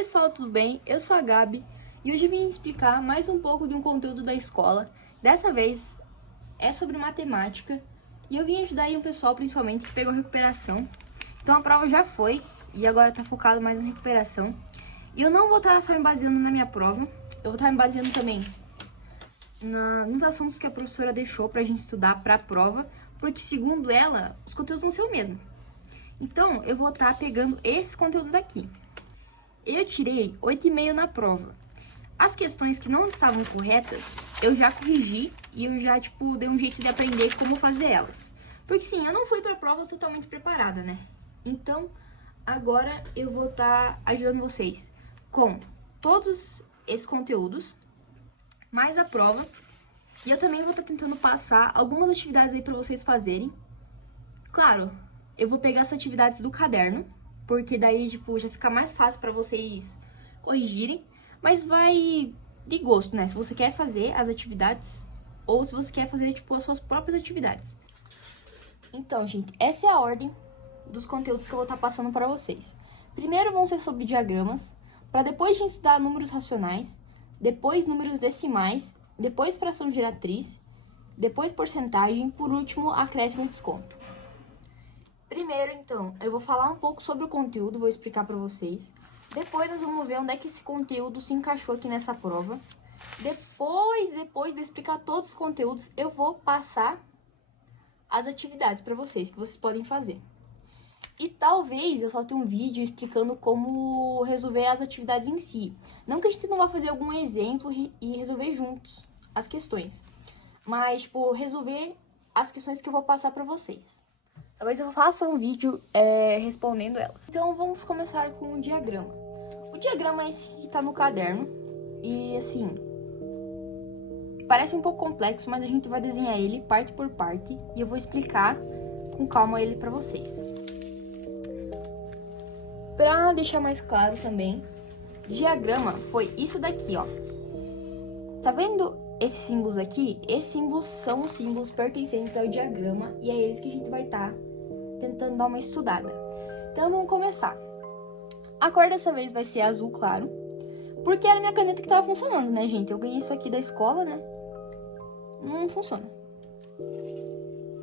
pessoal, tudo bem? Eu sou a Gabi e hoje eu vim explicar mais um pouco de um conteúdo da escola. Dessa vez é sobre matemática e eu vim ajudar aí um pessoal, principalmente, que pegou recuperação. Então a prova já foi e agora tá focado mais na recuperação. E eu não vou estar só me baseando na minha prova, eu vou estar me baseando também nos assuntos que a professora deixou pra gente estudar pra prova, porque segundo ela, os conteúdos vão ser o mesmo. Então eu vou estar pegando esses conteúdos aqui. Eu tirei 8,5 na prova. As questões que não estavam corretas, eu já corrigi e eu já, dei um jeito de aprender como fazer elas. Porque sim, eu não fui pra prova totalmente preparada, né? Então, agora eu vou estar ajudando vocês com todos esses conteúdos, mais a prova. E eu também vou estar tentando passar algumas atividades aí pra vocês fazerem. Claro, eu vou pegar essas atividades do caderno, porque daí, já fica mais fácil pra vocês corrigirem. Mas vai de gosto, né? Se você quer fazer as atividades ou se você quer fazer, as suas próprias atividades. Então, gente, essa é a ordem dos conteúdos que eu vou estar passando para vocês. Primeiro vão ser sobre diagramas, para depois a gente estudar números racionais, depois números decimais, depois fração geratriz, depois porcentagem, por último, acréscimo e desconto. Primeiro, então, eu vou falar um pouco sobre o conteúdo, vou explicar para vocês. Depois nós vamos ver onde é que esse conteúdo se encaixou aqui nessa prova. Depois de eu explicar todos os conteúdos, eu vou passar as atividades para vocês, que vocês podem fazer. E talvez eu solte um vídeo explicando como resolver as atividades em si. Não que a gente não vá fazer algum exemplo e resolver juntos as questões. Mas, resolver as questões que eu vou passar para vocês. Talvez eu faça um vídeo respondendo elas. Então, vamos começar com o diagrama. O diagrama é esse que tá no caderno. E, assim, parece um pouco complexo, mas a gente vai desenhar ele parte por parte. E eu vou explicar com calma ele pra vocês. Pra deixar mais claro também, diagrama foi isso daqui, ó. Tá vendo esses símbolos aqui? Esses símbolos são os símbolos pertencentes ao diagrama. E é eles que a gente vai estar tentando dar uma estudada. Então vamos começar. A cor dessa vez vai ser azul claro, porque era a minha caneta que tava funcionando, né, gente? Eu ganhei isso aqui da escola, né? Não funciona.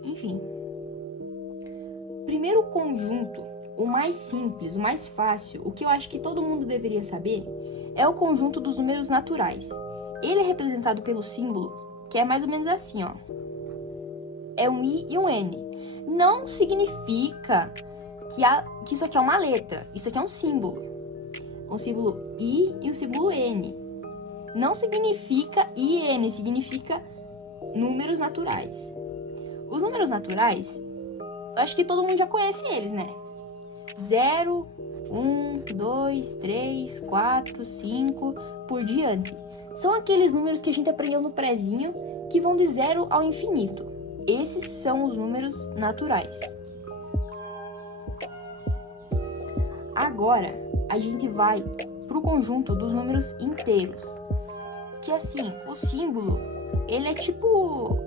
Enfim. Primeiro conjunto, o mais simples, o mais fácil, o que eu acho que todo mundo deveria saber, é o conjunto dos números naturais. Ele é representado pelo símbolo, que é mais ou menos assim, ó. É um I e um N. Não significa que isso aqui é uma letra. Isso aqui é um símbolo. Um símbolo I e um símbolo N. Não significa I e N, significa números naturais. Os números naturais, eu acho que todo mundo já conhece eles, né? 0, 1, 2, 3, 4, 5, por diante. São aqueles números que a gente aprendeu no prezinho, que vão de 0 ao infinito. Esses são os números naturais. Agora, a gente vai para o conjunto dos números inteiros. Que assim, o símbolo, ele é tipo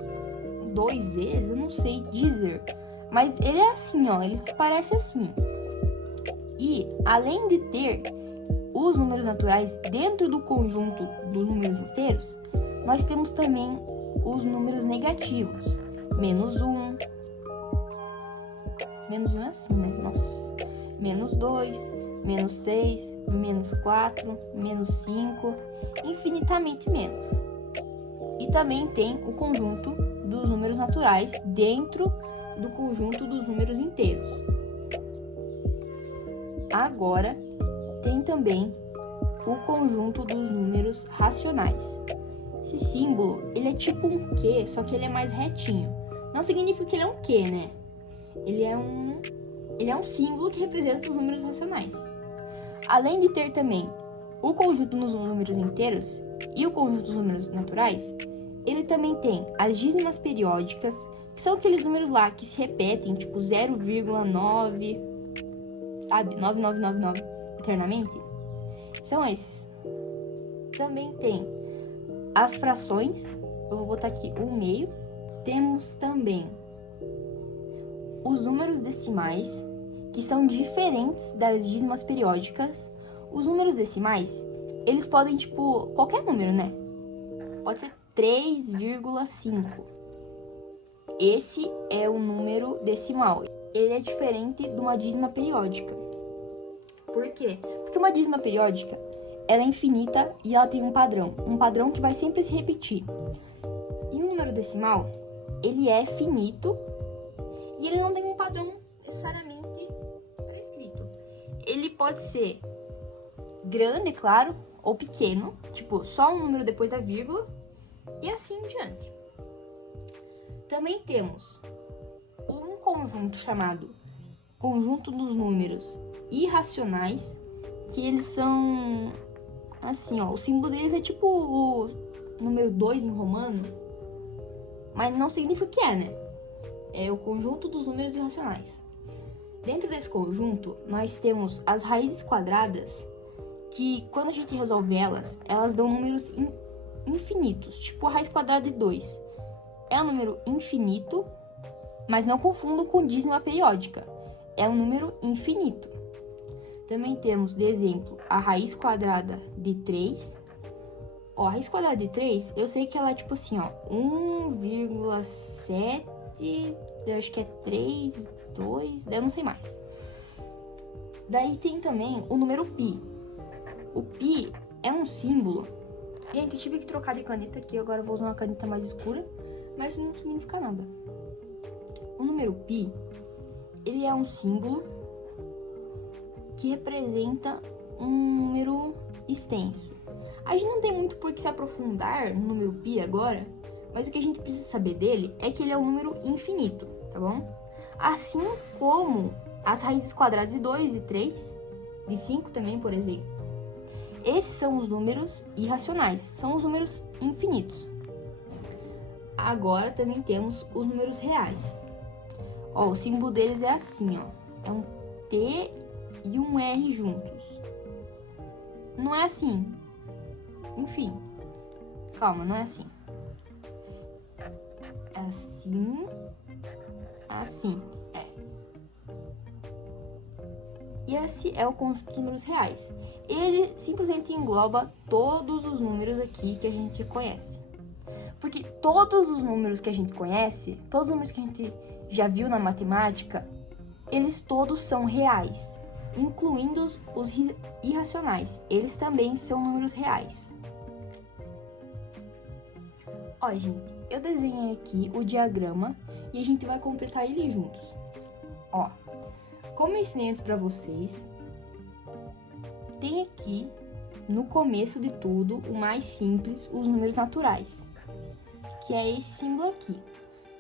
2 vezes, eu não sei dizer. Mas ele é assim, ó, ele se parece assim. E, além de ter os números naturais dentro do conjunto dos números inteiros, nós temos também os números negativos. Menos 1. Menos 1 é assim, né? Nossa. Menos 2, menos 3, menos 4, menos 5, infinitamente menos. E também tem o conjunto dos números naturais dentro do conjunto dos números inteiros. Agora, tem também o conjunto dos números racionais. Esse símbolo, ele é tipo um Q, só que ele é mais retinho. Não significa que ele é um Q, né? Ele é um símbolo que representa os números racionais. Além de ter também o conjunto dos números inteiros e o conjunto dos números naturais, ele também tem as dízimas periódicas, que são aqueles números lá que se repetem, tipo 0,9, sabe? 9999 eternamente. São esses. Também tem as frações, eu vou botar aqui o meio. Temos também os números decimais, que são diferentes das dízimas periódicas. Os números decimais, eles podem, tipo, qualquer número, né? Pode ser 3,5. Esse é o número decimal. Ele é diferente de uma dízima periódica. Por quê? Porque uma dízima periódica, ela é infinita e ela tem um padrão que vai sempre se repetir. E o número decimal, ele é finito e ele não tem um padrão necessariamente prescrito. Ele pode ser grande, claro, ou pequeno, tipo, só um número depois da vírgula, e assim em diante. Também temos um conjunto chamado conjunto dos números irracionais, que eles são assim, ó, o símbolo deles é tipo o número 2 em romano, mas não significa o que é, né? É o conjunto dos números irracionais. Dentro desse conjunto, nós temos as raízes quadradas, que quando a gente resolve elas dão números infinitos, tipo a raiz quadrada de 2. É um número infinito, mas não confundam com dízima periódica. É um número infinito. Também temos, de exemplo, a raiz quadrada de 3. Ó, a raiz quadrada de 3, eu sei que ela é tipo assim, ó, 1,7, eu acho que é 3, 2, eu não sei mais. Daí tem também o número π. O π é um símbolo. Gente, eu tive que trocar de caneta aqui, agora eu vou usar uma caneta mais escura, mas isso não significa nada. O número π, ele é um símbolo que representa um número extenso. A gente não tem muito por que se aprofundar no número π agora, mas o que a gente precisa saber dele é que ele é um número infinito, tá bom? Assim como as raízes quadradas de 2 e 3, de 5 também, por exemplo. Esses são os números irracionais, são os números infinitos. Agora também temos os números reais. Ó, o símbolo deles é assim, ó. É um T e um R juntos. Não é assim. Enfim. Calma, não é assim. Assim. Assim. É. E esse é o conjunto dos números reais. Ele simplesmente engloba todos os números aqui que a gente conhece. Porque todos os números que a gente conhece, todos os números que a gente já viu na matemática, eles todos são reais, incluindo os irracionais. Eles também são números reais. Ó, gente, eu desenhei aqui o diagrama e a gente vai completar ele juntos. Ó, como eu ensinei antes pra vocês, tem aqui, no começo de tudo, o mais simples, os números naturais, que é esse símbolo aqui,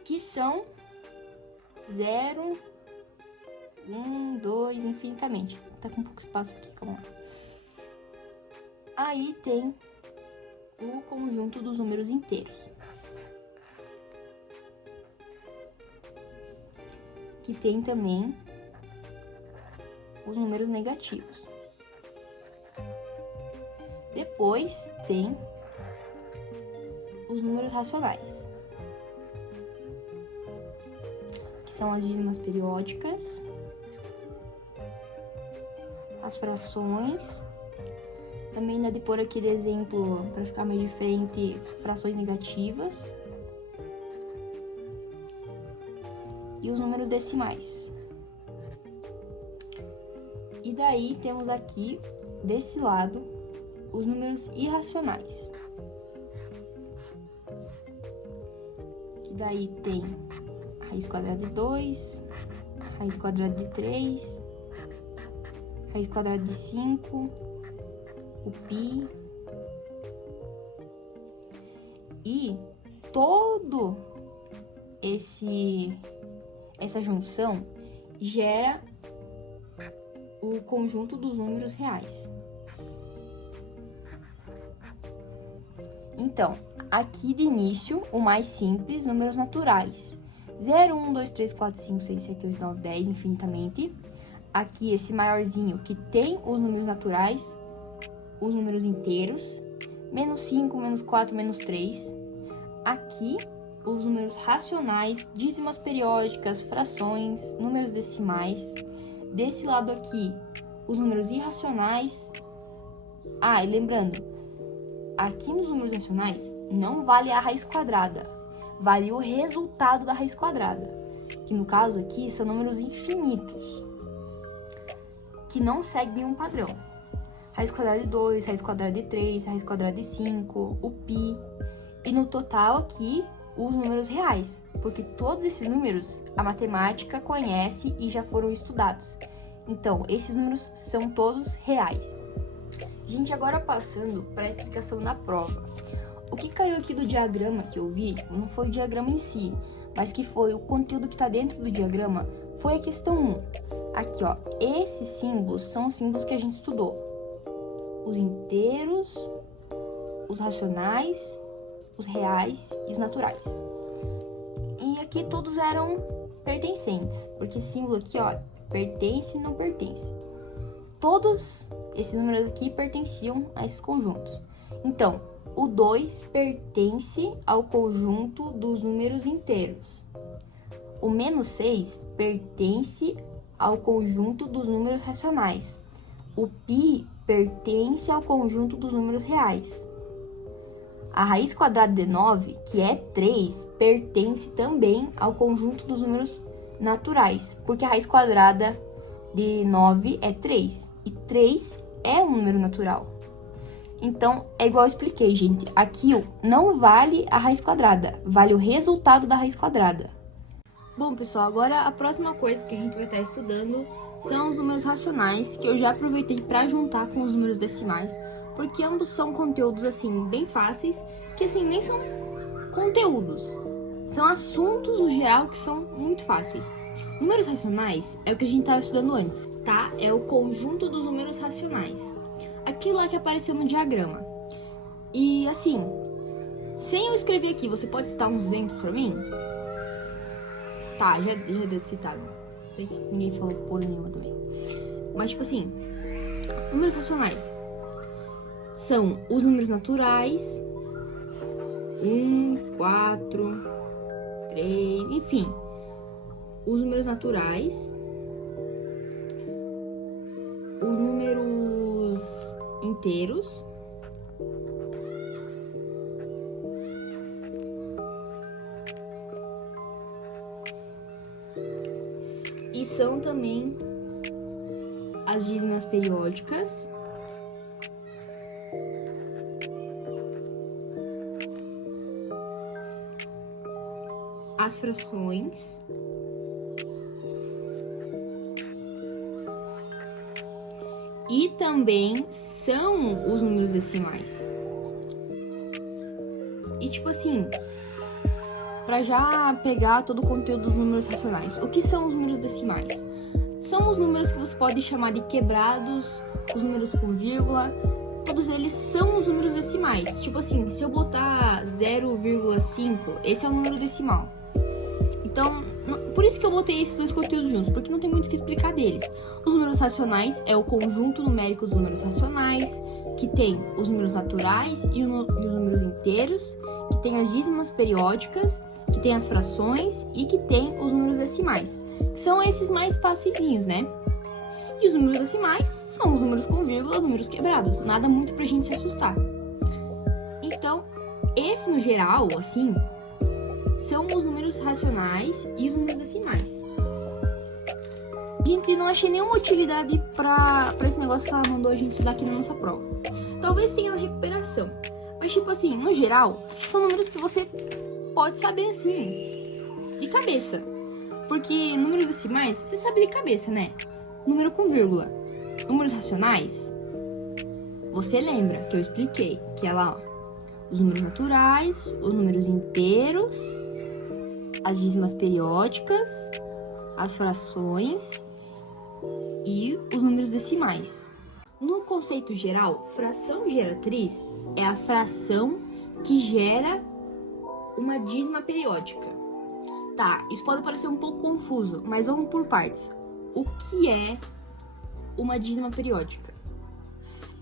que são 0, 1, 2, infinitamente. Tá com pouco espaço aqui, calma lá. Aí tem o conjunto dos números inteiros, que tem também os números negativos. Depois tem os números racionais, que são as dízimas periódicas, as frações. Também dá de pôr aqui de exemplo, para ficar mais diferente, frações negativas. E os números decimais. E daí temos aqui, desse lado, os números irracionais. Que daí tem a raiz quadrada de 2, raiz quadrada de 3, raiz quadrada de 5, o π. E todo essa junção gera o conjunto dos números reais. Então, aqui de início, o mais simples, números naturais. 0, 1, 2, 3, 4, 5, 6, 7, 8, 9, 10, infinitamente. Aqui, esse maiorzinho que tem os números naturais, os números inteiros. Menos 5, menos 4, menos 3. Aqui, os números racionais, dízimas periódicas, frações, números decimais. Desse lado aqui, os números irracionais, Ah, e lembrando, aqui nos números racionais não vale a raiz quadrada, vale o resultado da raiz quadrada, que no caso aqui são números infinitos, que não seguem um padrão. Raiz quadrada de 2, raiz quadrada de 3, raiz quadrada de 5, o π. E no total aqui, os números reais, porque todos esses números a matemática conhece e já foram estudados. Então, esses números são todos reais. Gente, agora passando para a explicação da prova. O que caiu aqui do diagrama que eu vi, não foi o diagrama em si, mas que foi o conteúdo que está dentro do diagrama, foi a questão 1. Aqui, ó, esses símbolos são os símbolos que a gente estudou. Os inteiros, os racionais, os reais e os naturais. E aqui todos eram pertencentes, porque esse símbolo aqui, ó, pertence e não pertence. Todos esses números aqui pertenciam a esses conjuntos. Então, o 2 pertence ao conjunto dos números inteiros. O menos 6 pertence ao conjunto dos números racionais. O π pertence ao conjunto dos números reais. A raiz quadrada de 9, que é 3, pertence também ao conjunto dos números naturais, porque a raiz quadrada de 9 é 3, e 3 é um número natural. Então, é igual eu expliquei, gente. Aqui não vale a raiz quadrada, vale o resultado da raiz quadrada. Bom, pessoal, agora a próxima coisa que a gente vai estar estudando são os números racionais, que eu já aproveitei para juntar com os números decimais, porque ambos são conteúdos, assim, bem fáceis, que, assim, nem são conteúdos. São assuntos, no geral, que são muito fáceis. Números racionais é o que a gente estava estudando antes, tá? É o conjunto dos números racionais. Aquilo lá que apareceu no diagrama. E, assim, sem eu escrever aqui, você pode citar uns exemplos para mim? Tá, já deu de citar. Sei que ninguém falou porra nenhuma também. Mas, tipo assim, números racionais são os números naturais, 1, 4, 3, enfim. Os números naturais, os números inteiros, e são também as dízimas periódicas, as frações e também são os números decimais. E tipo assim, para já pegar todo o conteúdo dos números racionais, o que são os números decimais? São os números que você pode chamar de quebrados, os números com vírgula, todos eles são os números decimais. Tipo assim, se eu botar 0,5, esse é o número decimal. Então, por isso que eu botei esses dois conteúdos juntos, porque não tem muito o que explicar deles. Os números racionais é o conjunto numérico dos números racionais, que tem os números naturais e os números inteiros, que tem as dízimas periódicas, que tem as frações e que tem os números decimais. São esses mais facilzinhos, né? E os números decimais são os números com vírgula, números quebrados. Nada muito pra gente se assustar. Então, esse no geral, assim, são os números racionais e os números decimais. Gente, não achei nenhuma utilidade pra esse negócio que ela mandou a gente estudar aqui na nossa prova. Talvez tenha na recuperação. Mas, tipo assim, no geral, são números que você pode saber, assim, de cabeça. Porque números decimais, você sabe de cabeça, né? Número com vírgula. Números racionais, você lembra que eu expliquei, que é lá, ó, os números naturais, os números inteiros, as dízimas periódicas, as frações e os números decimais. No conceito geral, fração geratriz é a fração que gera uma dízima periódica. Tá, isso pode parecer um pouco confuso, mas vamos por partes. O que é uma dízima periódica?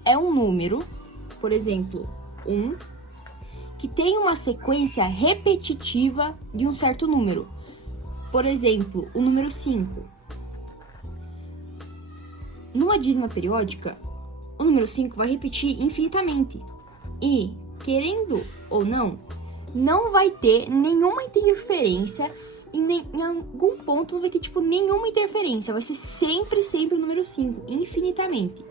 É um número, por exemplo, 1, que tem uma sequência repetitiva de um certo número. Por exemplo, o número 5. Numa dízima periódica, o número número 5 vai repetir infinitamente. E, querendo ou não, não vai ter nenhuma interferência. Em algum ponto não vai ter, tipo, nenhuma interferência. Vai ser sempre o número 5, infinitamente.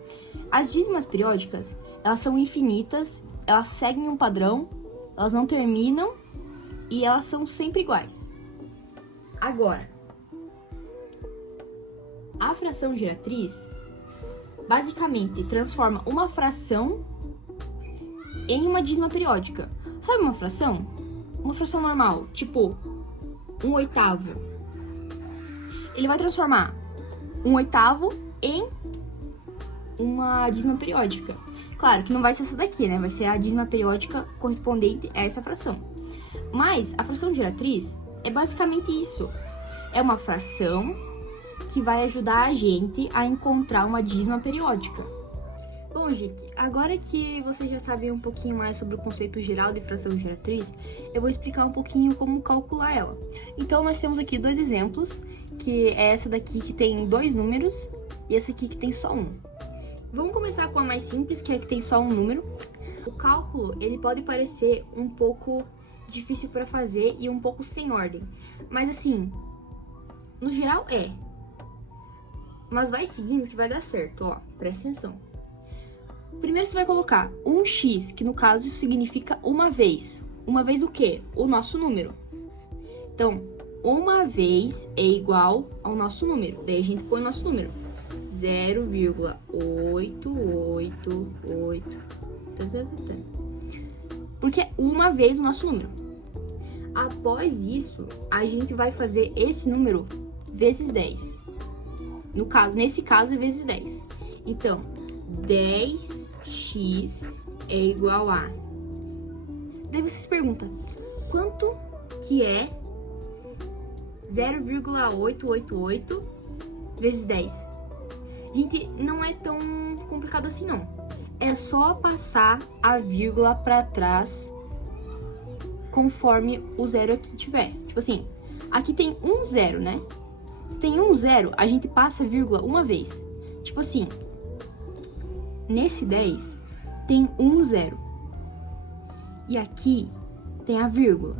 As dízimas periódicas, elas são infinitas, elas seguem um padrão, elas não terminam e elas são sempre iguais. Agora, a fração giratriz basicamente transforma uma fração em uma dízima periódica. Sabe uma fração? Uma fração normal, tipo 1/8. Ele vai transformar 1/8 em uma dízima periódica. Claro que não vai ser essa daqui, né? Vai ser a dízima periódica correspondente a essa fração. Mas a fração giratriz é basicamente isso. É uma fração que vai ajudar a gente a encontrar uma dízima periódica. Bom, gente, agora que vocês já sabem um pouquinho mais sobre o conceito geral de fração giratriz, eu vou explicar um pouquinho como calcular ela. Então, nós temos aqui dois exemplos, que é essa daqui que tem 2 números e essa aqui que tem só um. Vamos começar com a mais simples, que é a que tem só um número. O cálculo, ele pode parecer um pouco difícil para fazer e um pouco sem ordem, mas assim, no geral é. Mas vai seguindo que vai dar certo, ó, presta atenção. Primeiro você vai colocar 1x, que no caso significa uma vez. Uma vez o quê? O nosso número. Então, uma vez é igual ao nosso número. Daí a gente põe o nosso número. 0,888. Porque é uma vez o nosso número. Após isso, a gente vai fazer esse número vezes 10. Nesse caso é vezes 10. Então, 10x é igual a... Daí você se pergunta, quanto que é 0,888 vezes 10? Gente, não é tão complicado assim, não. É só passar a vírgula para trás conforme o zero aqui tiver. Tipo assim, aqui tem um zero, né? Se tem um zero, a gente passa a vírgula uma vez. Tipo assim, nesse 10 tem um zero. E aqui tem a vírgula.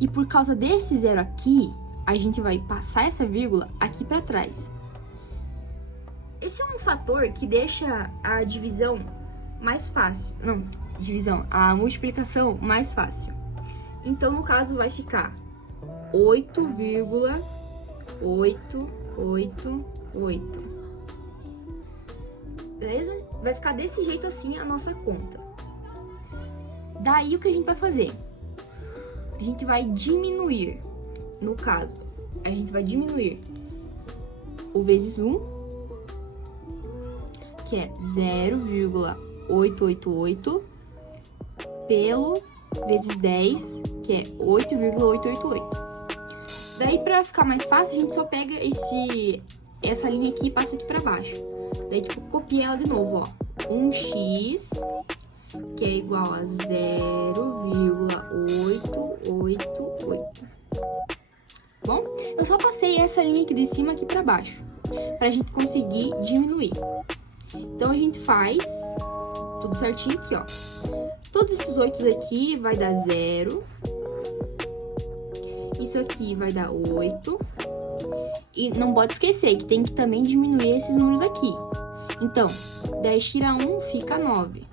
E por causa desse zero aqui, a gente vai passar essa vírgula aqui para trás. Esse é um fator que deixa a divisão mais fácil. Não, a multiplicação mais fácil. Então, no caso, vai ficar 8,888. Beleza? Vai ficar desse jeito assim a nossa conta. Daí, o que a gente vai fazer? A gente vai diminuir. No caso, a gente vai diminuir o vezes 1, que é 0,888, pelo vezes 10, que é 8,888. Daí, pra ficar mais fácil, a gente só pega essa linha aqui e passa aqui pra baixo. Daí, tipo, copia ela de novo, ó. 1x, que é igual a 0,888. Bom, eu só passei essa linha aqui de cima aqui pra baixo, pra gente conseguir diminuir. Então, a gente faz tudo certinho aqui, ó. Todos esses 8 aqui vai dar 0. Isso aqui vai dar 8. E não pode esquecer que tem que também diminuir esses números aqui. Então, 10 tira 1 fica 9.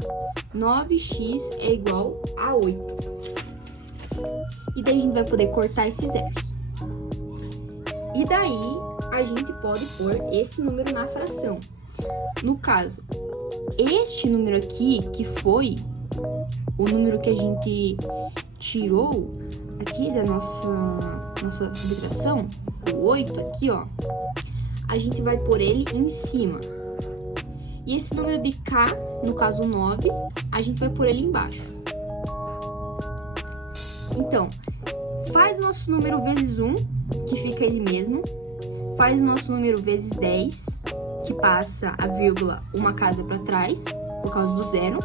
9x é igual a 8. E daí a gente vai poder cortar esses zeros. E daí a gente pode pôr esse número na fração. No caso, este número aqui, que foi o número que a gente tirou aqui da nossa subtração, o 8 aqui, ó, a gente vai pôr ele em cima. E esse número de K, no caso 9, a gente vai pôr ele embaixo. Então, faz o nosso número vezes 1, que fica ele mesmo. Faz o nosso número vezes 10, que passa a vírgula uma casa para trás, por causa do zero.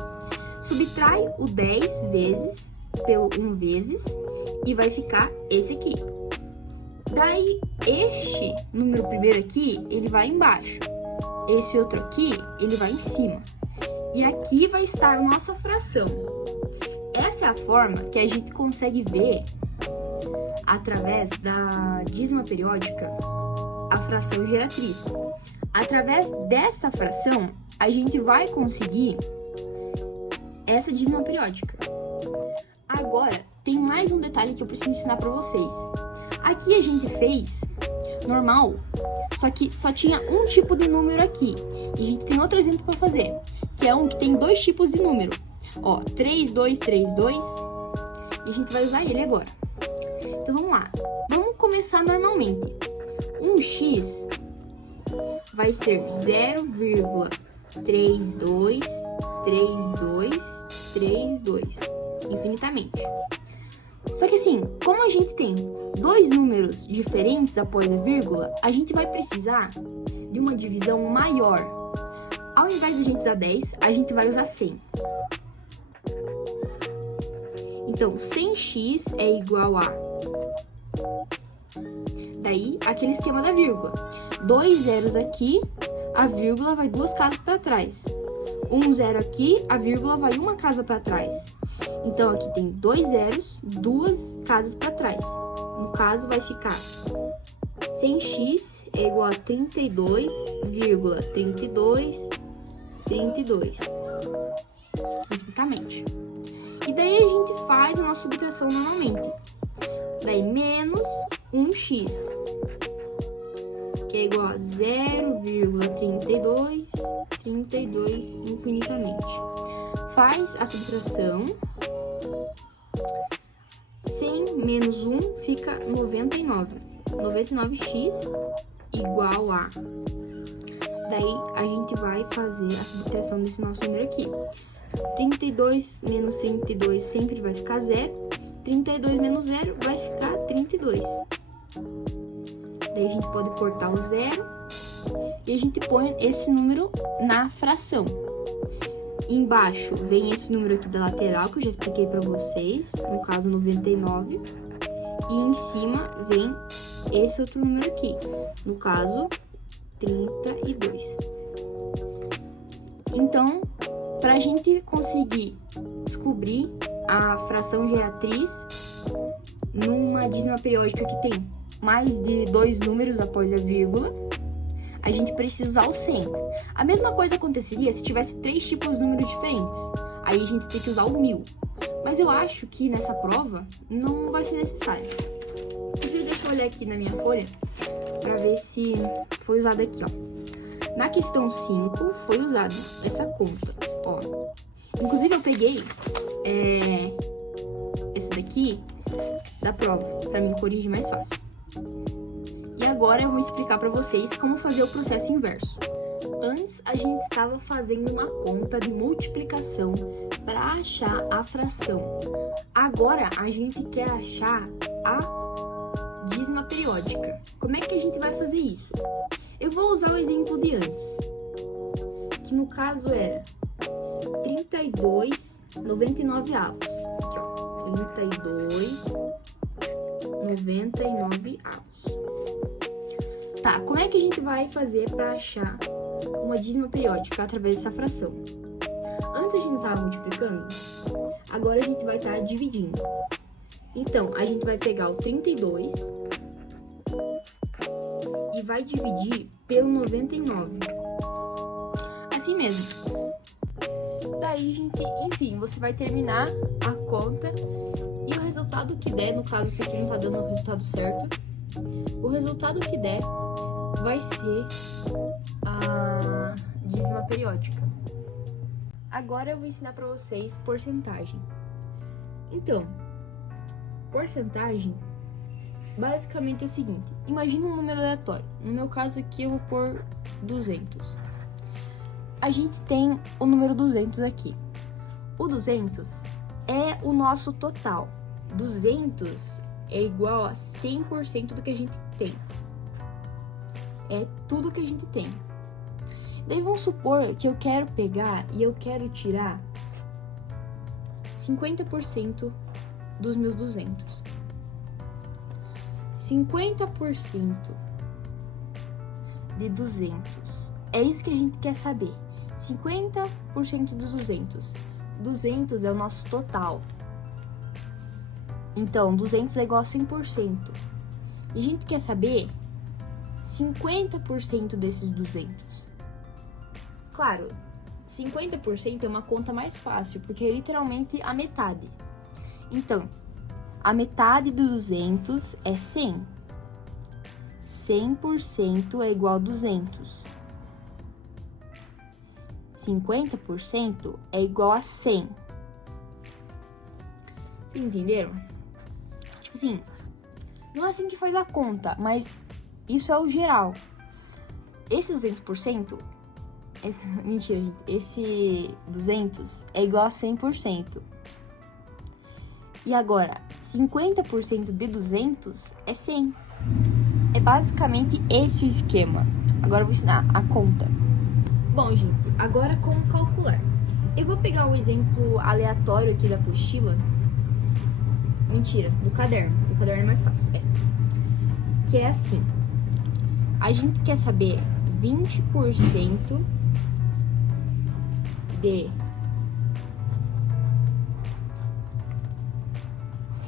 Subtrai o 10 vezes pelo 1 vezes e vai ficar esse aqui. Daí, este número primeiro aqui, ele vai embaixo. Esse outro aqui, ele vai em cima. E aqui vai estar a nossa fração. Essa é a forma que a gente consegue ver, através da dízima periódica, a fração geratriz. Através desta fração, a gente vai conseguir essa dízima periódica. Agora, tem mais um detalhe que eu preciso ensinar para vocês. Aqui a gente fez normal, só que só tinha um tipo de número aqui. E a gente tem outro exemplo para fazer, que é um que tem dois tipos de número. Ó, 3, 2, 3, 2. E a gente vai usar ele agora. Então, vamos lá. Vamos começar normalmente. 1x vai ser 0,323232, infinitamente. Só que assim, como a gente tem dois números diferentes após a vírgula, a gente vai precisar de uma divisão maior. Ao invés de a gente usar 10, a gente vai usar 100. Então, 100x é igual a... Daí, aquele esquema da vírgula. 2 zeros aqui, a vírgula vai 2 casas para trás. 1 zero aqui, a vírgula vai uma casa para trás. Então, aqui tem 2 zeros, 2 casas para trás. No caso, vai ficar 100x é igual a 32,3232, infinitamente. E daí a gente faz a nossa subtração normalmente. Daí, menos 1x, que é igual a 0,3232, infinitamente. Faz a subtração. 100 menos 1 fica 99. 99x igual a... Daí, a gente vai fazer a subtração desse nosso número aqui. 32 menos 32 sempre vai ficar 0. 32 menos 0 vai ficar 32. Daí, a gente pode cortar o 0 e a gente põe esse número na fração. Embaixo vem esse número aqui da lateral, que eu já expliquei para vocês, no caso 99. E em cima vem esse outro número aqui, no caso 32. Então, para a gente conseguir descobrir a fração geratriz numa dízima periódica que tem mais de dois números após a vírgula, a gente precisa usar o centro. A mesma coisa aconteceria se tivesse três tipos de números diferentes. Aí a gente tem que usar o 1000. Mas eu acho que nessa prova não vai ser necessário. Inclusive, deixa eu olhar aqui na minha folha para ver se foi usado aqui, ó. Na questão 5 foi usado essa conta, ó. Inclusive, eu peguei esse daqui da prova para mim corrigir mais fácil. E agora eu vou explicar para vocês como fazer o processo inverso. Antes, a gente estava fazendo uma conta de multiplicação para achar a fração. Agora, a gente quer achar a dízima periódica. Como é que a gente vai fazer isso? Eu vou usar o exemplo de antes, que no caso era 32,99 avos. Aqui, ó, 32,99 avos. Tá, como é que a gente vai fazer para achar uma dízima periódica através dessa fração? Antes a gente estava multiplicando, agora a gente vai estar dividindo. Então, a gente vai pegar o 32 e vai dividir pelo 99. Assim mesmo. Daí, gente, enfim, você vai terminar a conta e o resultado que der, no caso, esse aqui não tá dando o resultado certo, o resultado que der vai ser a dízima periódica. Agora eu vou ensinar para vocês porcentagem. Então, porcentagem basicamente é o seguinte: imagina um número aleatório. No meu caso aqui eu vou pôr 200. A gente tem o número 200 aqui. O 200 é o nosso total. 200 é igual a 100% do que a gente tem. É tudo que a gente tem. Daí vamos supor que eu quero pegar e eu quero tirar 50% dos meus 200. 50% de 200. É isso que a gente quer saber. 50% dos 200. 200 é o nosso total. Então, 200 é igual a 100%. E a gente quer saber 50% desses 200. Claro, 50% é uma conta mais fácil, porque é literalmente a metade. Então, a metade do 200 é 100. 100% é igual a 200. 50% é igual a 100. Vocês entenderam? Tipo assim, não é assim que faz a conta, mas isso é o geral. Esse 200%, mentira, gente, esse 200 é igual a 100%. E agora, 50% de 200 é 100. É basicamente esse o esquema. Agora eu vou ensinar a conta. Bom, gente, agora como calcular? Eu vou pegar um exemplo aleatório aqui da apostila. Mentira, do caderno. Do caderno é mais fácil. Que é assim. A gente quer saber 20% de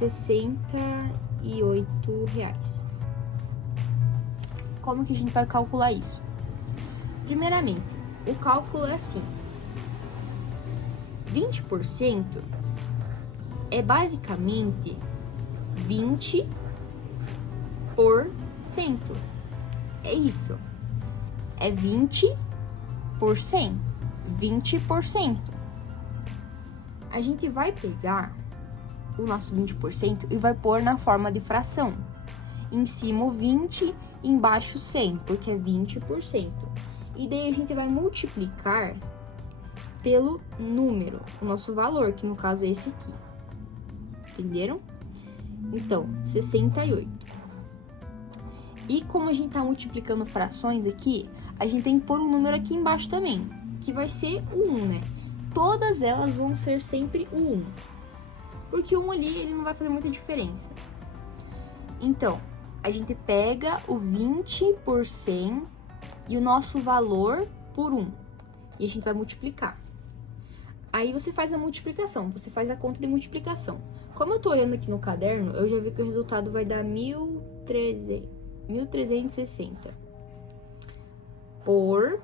R$68. Como que a gente vai calcular isso? Primeiramente, o cálculo é assim. 20% é basicamente 20 por cento. É isso. É 20 por 100. 20%. A gente vai pegar o nosso 20% e vai pôr na forma de fração. Em cima o 20, embaixo 100, porque é 20%. E daí a gente vai multiplicar pelo número, o nosso valor, que no caso é esse aqui. Entenderam? Então, 68. E como a gente tá multiplicando frações aqui, a gente tem que pôr um número aqui embaixo também, que vai ser o 1, né? Todas elas vão ser sempre o 1. Porque o 1 ali, ele não vai fazer muita diferença. Então, a gente pega o 20 por 100 e o nosso valor por 1. E a gente vai multiplicar. Aí você faz a multiplicação, você faz a conta de multiplicação. Como eu tô olhando aqui no caderno, eu já vi que o resultado vai dar 1.360. Por,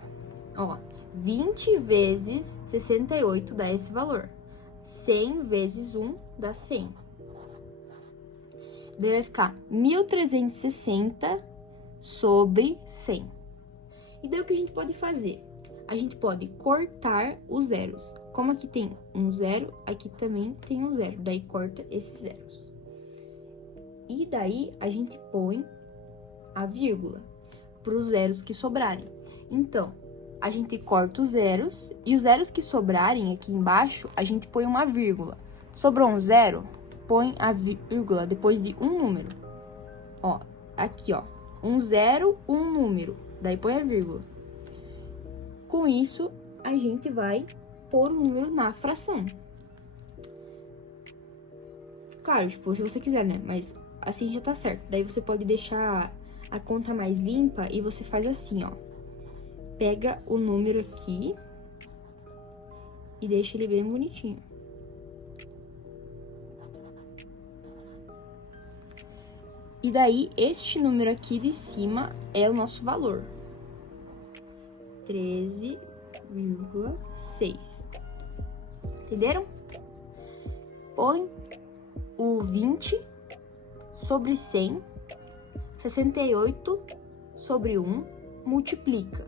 20 vezes 68 dá esse valor. 100 vezes 1 dá 100. Daí vai ficar 1.360 sobre 100. E daí o que a gente pode fazer? A gente pode cortar os zeros. Como aqui tem um zero, aqui também tem um zero. Daí corta esses zeros. E daí a gente põe a vírgula para os zeros que sobrarem. Então, a gente corta os zeros e os zeros que sobrarem aqui embaixo, a gente põe uma vírgula. Sobrou um zero, põe a vírgula depois de um número. Aqui, um zero, um número. Daí põe a vírgula. Com isso, a gente vai pôr o número na fração. Claro, tipo, se você quiser, né? Mas assim já tá certo. Daí você pode deixar a conta mais limpa e você faz assim, Pega o número aqui e deixa ele bem bonitinho. E daí, este número aqui de cima é o nosso valor. 13,6. Entenderam? Põe o 20 sobre 100, 68 sobre 1, multiplica.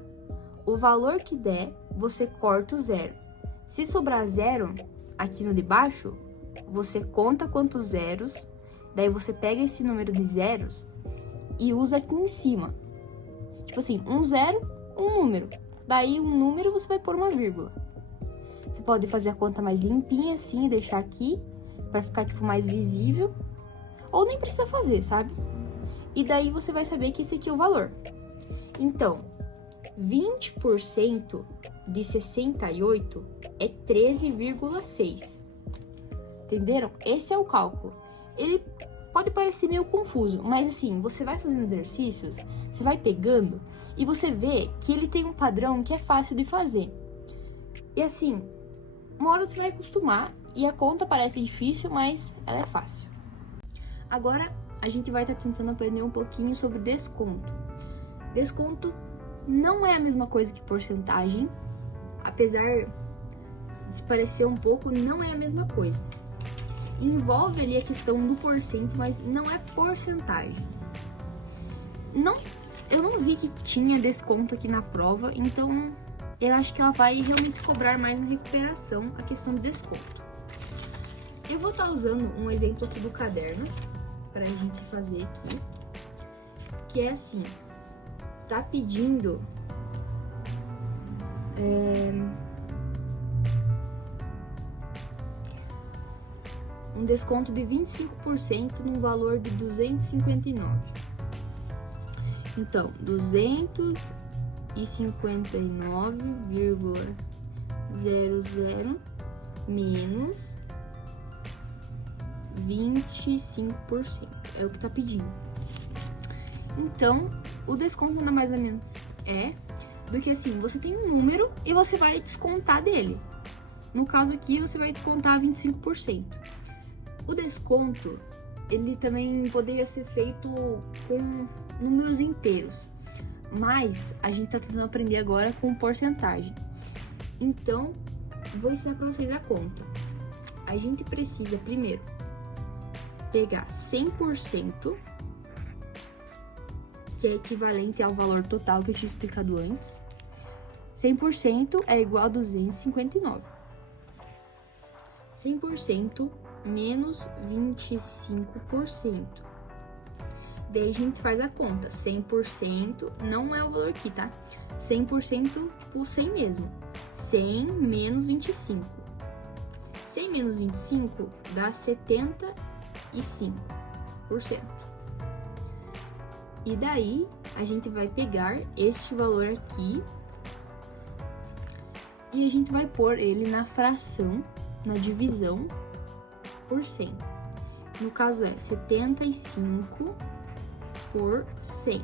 O valor que der, você corta o zero. Se sobrar zero aqui no de baixo, você conta quantos zeros, daí você pega esse número de zeros e usa aqui em cima. Tipo assim, um zero, um número. Daí um número você vai pôr uma vírgula. Você pode fazer a conta mais limpinha assim e deixar aqui para ficar tipo mais visível, ou nem precisa fazer, sabe? E daí você vai saber que esse aqui é o valor. Então, 20% de 68 é 13,6. Entenderam? Esse é o cálculo. Ele pode parecer meio confuso, mas assim, você vai fazendo exercícios, você vai pegando e você vê que ele tem um padrão que é fácil de fazer. E assim, uma hora você vai acostumar e a conta parece difícil, mas ela é fácil. Agora, a gente vai estar tentando aprender um pouquinho sobre desconto. Desconto não é a mesma coisa que porcentagem, apesar de se parecer um pouco, não é a mesma coisa. Envolve ali a questão do porcento, mas não é porcentagem. Eu não vi que tinha desconto aqui na prova, então eu acho que ela vai realmente cobrar mais na recuperação a questão do desconto. Eu vou estar usando um exemplo aqui do caderno pra gente fazer aqui, que é assim, tá pedindo um desconto de 25% num valor de 259. Então, 259,00 menos 25%. É o que tá pedindo. Então, o desconto nada mais ou menos é do que assim, você tem um número e você vai descontar dele. No caso aqui, você vai descontar 25%. O desconto, ele também poderia ser feito com números inteiros, mas a gente tá tentando aprender agora com porcentagem. Então, vou ensinar para vocês a conta. A gente precisa primeiro pegar 100%, que é equivalente ao valor total que eu tinha explicado antes. 100% é igual a 259. 100% menos 25%. Daí a gente faz a conta. 100% não é o valor aqui, tá? 100% tipo 100 mesmo. 100 menos 25. 100 menos 25 dá 75%. E daí a gente vai pegar este valor aqui e a gente vai pôr ele na fração, na divisão por 100. No caso é 75 por 100.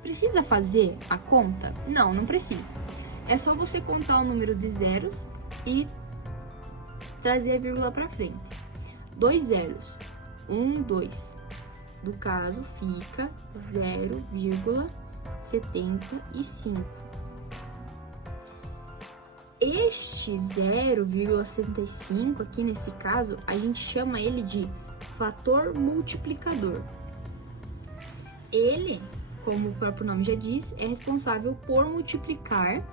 Precisa fazer a conta? Não, não precisa. É só você contar o número de zeros e trazer a vírgula para frente. 2 zeros, 1, 2. Do caso, fica 0,75. Este 0,75 aqui nesse caso, a gente chama ele de fator multiplicador. Ele, como o próprio nome já diz, é responsável por multiplicar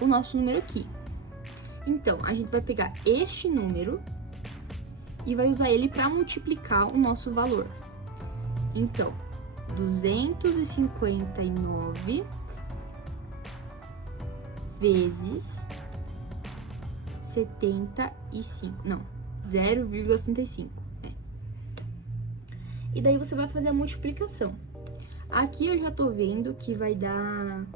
o nosso número aqui. Então, a gente vai pegar este número e vai usar ele para multiplicar o nosso valor. Então, 259 vezes 75, não, 0,75. E daí você vai fazer a multiplicação. Aqui eu já tô vendo que vai dar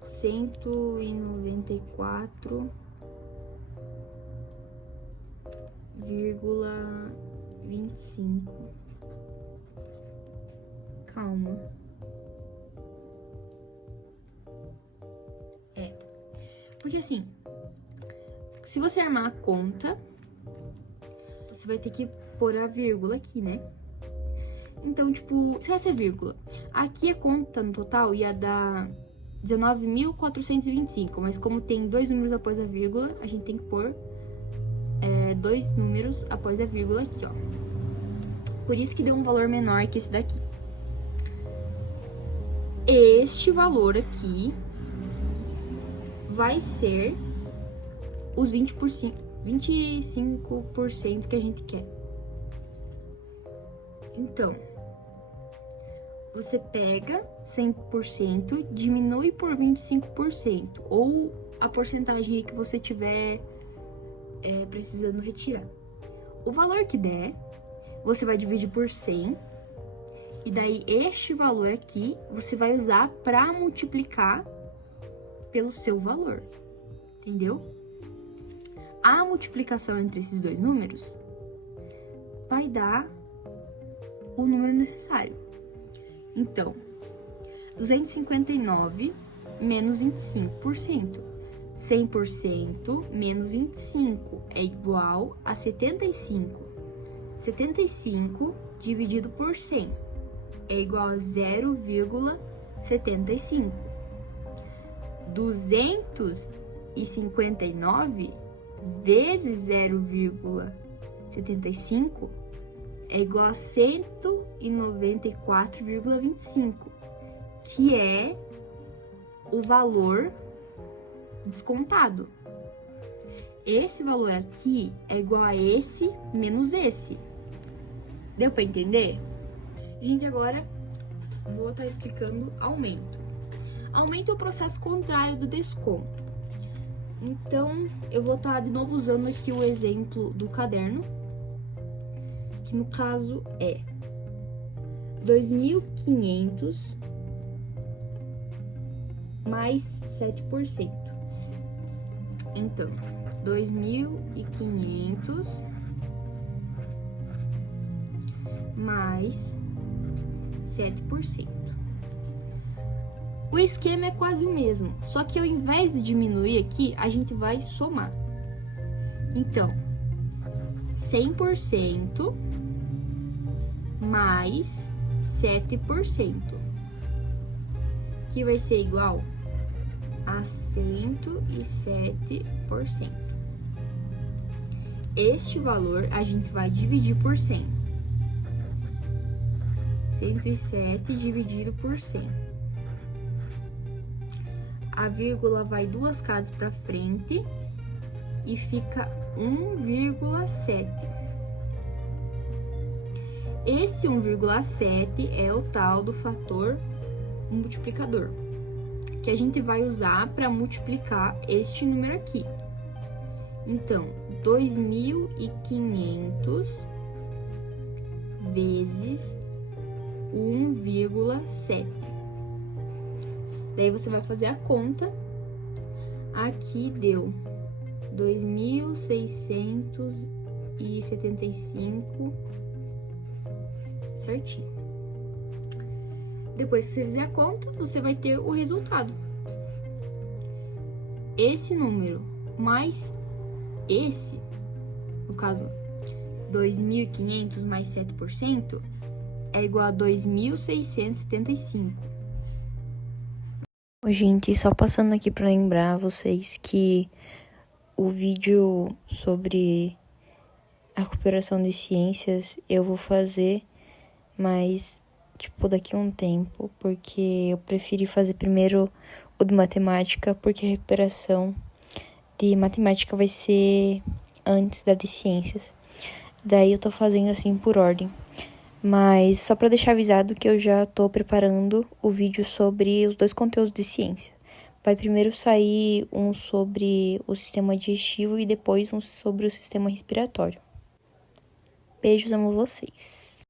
194,25. Calma. Porque assim, se você armar a conta, você vai ter que pôr a vírgula aqui, né? Então, tipo, se essa é vírgula, aqui a conta no total ia dar 19.425, mas como tem 2 números após a vírgula, a gente tem que pôr 2 números após a vírgula aqui, ó. Por isso que deu um valor menor que esse daqui. Este valor aqui vai ser os 25% que a gente quer. Então, você pega 100%, diminui por 25%, ou a porcentagem aí que você tiver precisando retirar. O valor que der, você vai dividir por 100, e daí este valor aqui, você vai usar para multiplicar pelo seu valor, entendeu? A multiplicação entre esses dois números vai dar o número necessário. Então, 259 menos 25%. 100% menos 25 é igual a 75. 75 dividido por 100 é igual a 0,75. 259 vezes 0,75 é igual a 194,25, que é o valor descontado. Esse valor aqui é igual a esse menos esse. Deu para entender? Gente, agora vou estar explicando aumento. Aumento é o processo contrário do desconto. Então, eu vou estar de novo usando aqui o exemplo do caderno, que no caso é 2.500 mais 7%. Então, 2.500 mais 7%. O esquema é quase o mesmo, só que ao invés de diminuir aqui, a gente vai somar. Então, 100% mais 7%, que vai ser igual a 107%. Este valor a gente vai dividir por 100. 107 dividido por 100. A vírgula vai 2 casas para frente e fica 1,7. Esse 1,7 é o tal do fator multiplicador, que a gente vai usar para multiplicar este número aqui. Então, 2.500 vezes 1,7. Daí você vai fazer a conta. Aqui deu 2.675 certinho. Depois que você fizer a conta, você vai ter o resultado. Esse número mais esse, no caso, 2.500 mais 7%, é igual a 2.675. Gente, só passando aqui para lembrar vocês que o vídeo sobre a recuperação de ciências eu vou fazer, mas daqui a um tempo, porque eu preferi fazer primeiro o de matemática, porque a recuperação de matemática vai ser antes da de ciências. Daí eu tô fazendo assim por ordem. Mas só para deixar avisado que eu já tô preparando o vídeo sobre os dois conteúdos de ciência. Vai primeiro sair um sobre o sistema digestivo e depois um sobre o sistema respiratório. Beijos, amo vocês.